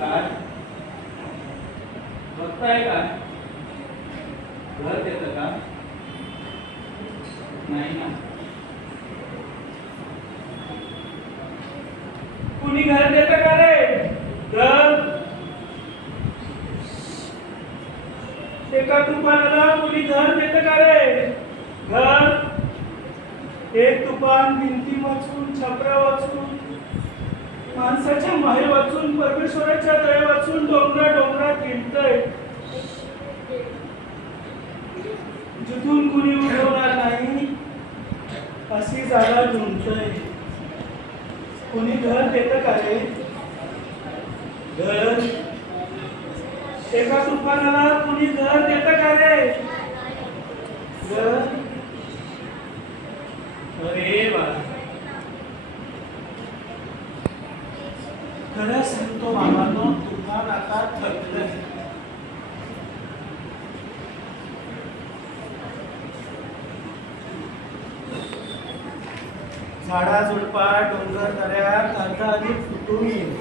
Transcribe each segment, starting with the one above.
काय बघताय काय घर देतं का नाही ना कुणी घर देतं का रे घर एका तुफानाला कुणी घर देतं का रे घर एक तुफान भिंती वाचून छपरा वाचून माणसाच्या माहे वाचून परमेश्वराच्या दये वाचून डोंगरात हिंडतय जिथून कुणी उडवणार नाही अशी जागा ढूंढतय कुणी घर देतं का रे घर एका तुफानाला कुणी घर देतं का रे घर अरे बाळा खरं सांगतो मामानो तुफान आता थकलंय झाडा झुडपा डोंगर दऱ्यात आता अधिक फुटून येईल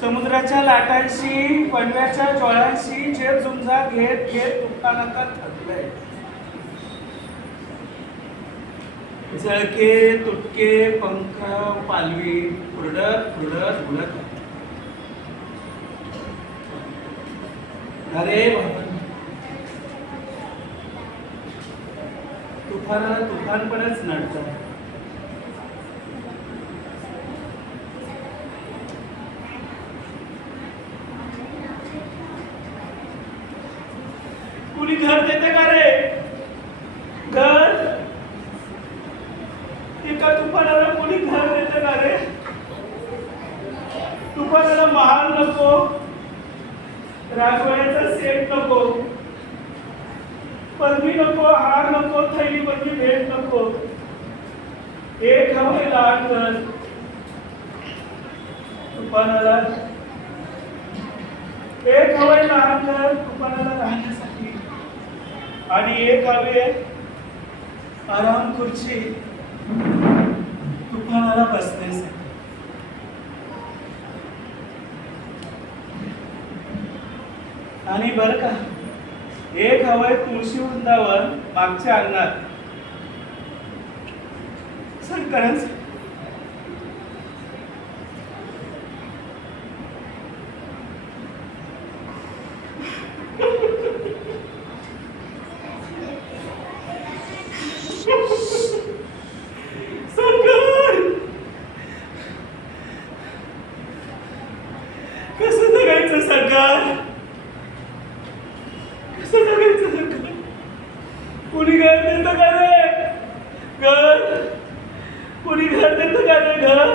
समुद्राच्या लाटांशी पडव्याच्या ज्वाळांशी झेप झुंजा घेत घेत तुफान आता थकलंय जळके तुटके पंख पालवी उडत उडत उडत अरे तुफानाला तुफानपणच नडतं कुणी घर देते का रे घर एका तुफानाला कोणी घर देतं का रे तुफानाला महाल नको राजवाड्याचा सेट नको पदवी नको हार नको थैली पदवी भेट नको एक हवंय लहान घर तुफानाला एक हवंय लहान घर तुफानाला राहण्यासाठी आणि एक हवे आराम खुर्ची तुफानाला बसण्यासाठी आणि बर का एक हवंय तुळशी वृंदावन मागच्या अंगणात खरंच कसं जगायचं सरकार कसं जगायचं सरकार कुणी घर देतं का रे घर कुणी घर देतं का रे घर